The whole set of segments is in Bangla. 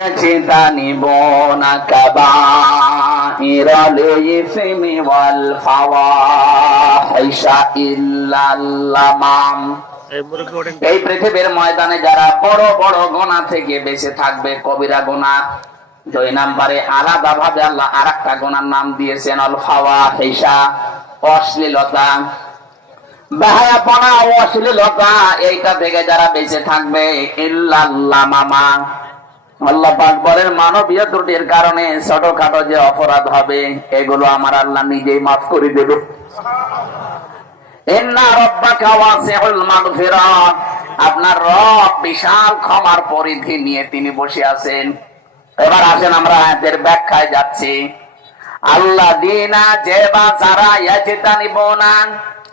يجتنبون كبائر الإثم والفواحش إلا اللمم। এই পৃথিবীর ময়দানে যারা বড় বড় গুনাহ থেকে বেঁচে থাকবে, কবিরা গুনাহ, 2 নম্বরে আলাদা ভাবে আল্লাহ আরেকটা গুনার নাম দিয়েছেন আল ফাওয়াহিশা, অশ্লীলতা, বেহায়াপনা, অশ্লীলতা, এইটা থেকে যারা বেঁচে থাকবে ইল্লাল লামামা। আল্লাহ পাক বলেন মানবীয় ত্রুটির কারণে ছোটখাটো যে অপরাধ হবে এগুলো আমার আল্লাহ নিজেই মাফ করে দেবে। ইন্না রাব্বাকা ওয়াসিউল মাগফিরাহ, আপনার রব বিশাল ক্ষমার পরিধি নিয়ে তিনি বসে আছেন। এবার আসেন আমরা আয়াতের ব্যাখ্যায় যাচ্ছি। আল্লাযীনা, যে বা যারা, ইয়াজতানিবুনা,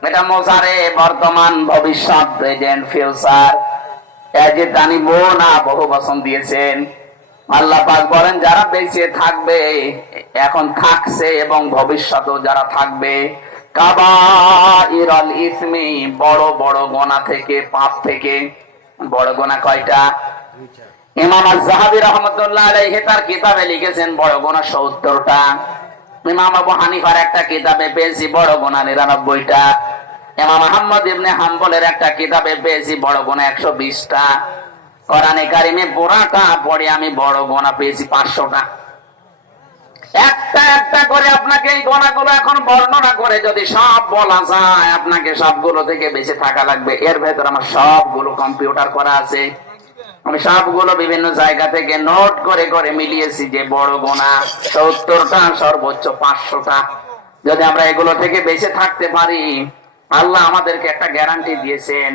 এটা মুজারে, বর্তমান, ভবিষ্যৎ, প্রেজেন্ট, ফিউচার। ইয়াজতানিবুনা বহু বচন দিয়েছেন। আল্লাহ পাক বলেন যারা বেঁচে থাকবে, এখন থাকছে এবং ভবিষ্যতেও যারা থাকবে, কাবাইরাল ইসমি, বড় বড় গুনাহ থেকে, পাপ থেকে। বড় গুনাহ কয়টা? ইমাম আয-যাহাবী রাহমাতুল্লাহ আলাইহি তার কিতাবে লিখেছেন বড় গুনাহ ৭০টা। ইমাম আবু হানিফার একটা কিতাবে পেয়েছি বড় গুনাহ ৯৯টা। ইমাম আহমদ ইবনে হাম্বলের একটা কিতাবে পেয়েছি বড় গুনাহ ১২০টা। কোরআনে কারিমে পুরাটা পড়ে আমি বড় গুনাহ পেয়েছি ৫০০টা। একটা একটা করে আপনাকে এই গুনাহগুলো এখন বর্ণনা করে যদি সব বলা যায়, আপনাকে সবগুলো থেকে বেঁচে থাকা লাগবে। এর ভেতর আমার সবগুলো কম্পিউটার করা আছে, আমি সবগুলো বিভিন্ন জায়গা থেকে নোট করে করে মিলিয়েছি যে বড় গুনাহ ৭০টা, সর্বোচ্চ ৫০০টা। যদি আমরা এগুলো থেকে বেঁচে থাকতে পারি, আল্লাহ আমাদেরকে একটা গ্যারান্টি দিয়েছেন,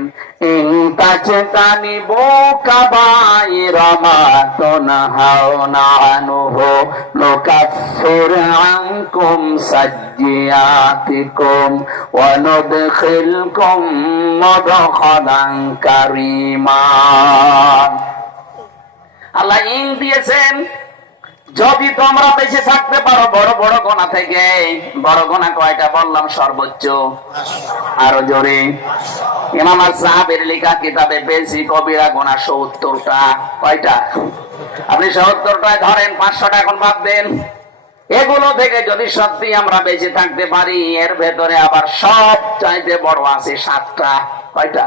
ইনতাজতানিবু কাবাইরা মা তুনহাউনা আনহু নুকাফির আনকুম সাজ্জিয়াতিকুম ওয়া নুদখিলকুম মুদখালান কারীমা। আল্লাহ ইন দিয়েছেন, যদি তোমরা বেঁচে থাকতে পারো বড় বড় গুনাহ থেকে। বড় গুনাহ কয়টা বললাম? সর্বোচ্চ, আরো জোরে। ইমাম আয-যাহাবীর লেখা কিতাবে পেয়েছি কবিরা গুনাহ ৭০টা। কয়টা? আপনি ৭০টায় ধরেন, ৫০০টা এখন বাদ দেন। এগুলো থেকে যদি সত্যি আমরা বেঁচে থাকতে পারি, এর ভেতরে আবার সব চাইতে বড় আছে ৭টা। কয়টা?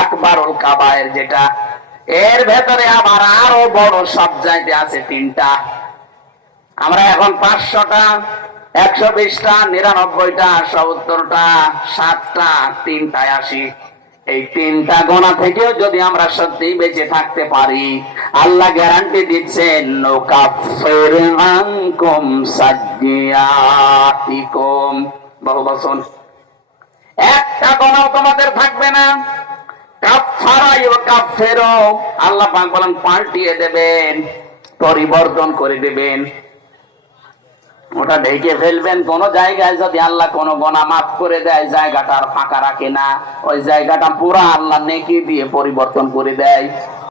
আকবারুল কাবায়ের যেটা, এর ভেতরে আবার আরো বড় সব চাইতে আছে 3টা। আমরা এখন ৫০০টা, ১২০টা, ৯৯টা, ৭০টা, ৭টা, 3টায় আসি। এই 3টা গুনাহ থেকেও যদি আমরা সত্যি বেঁচে থাকতে পারি, আল্লাহ গ্যারান্টি দিচ্ছেন, নুকাফির আনকুম সাজ্জিয়াতিকুম। বহু বচন। একটা গুনাহ তোমাদের থাকবে না। আল্লাহ পাক বলেন পাল্টিয়ে দেবেন, পরিবর্তন করে দেবেন, ওটা ঢেকে ফেলবেন। কোন জায়গায় যদি আল্লাহ কোন গুনাহ মাফ করে দেয়, জায়গাটা আর ফাঁকা রাখে না, ওই জায়গাটা পুরা আল্লাহ নেকি দিয়ে পরিবর্তন করে দেয়।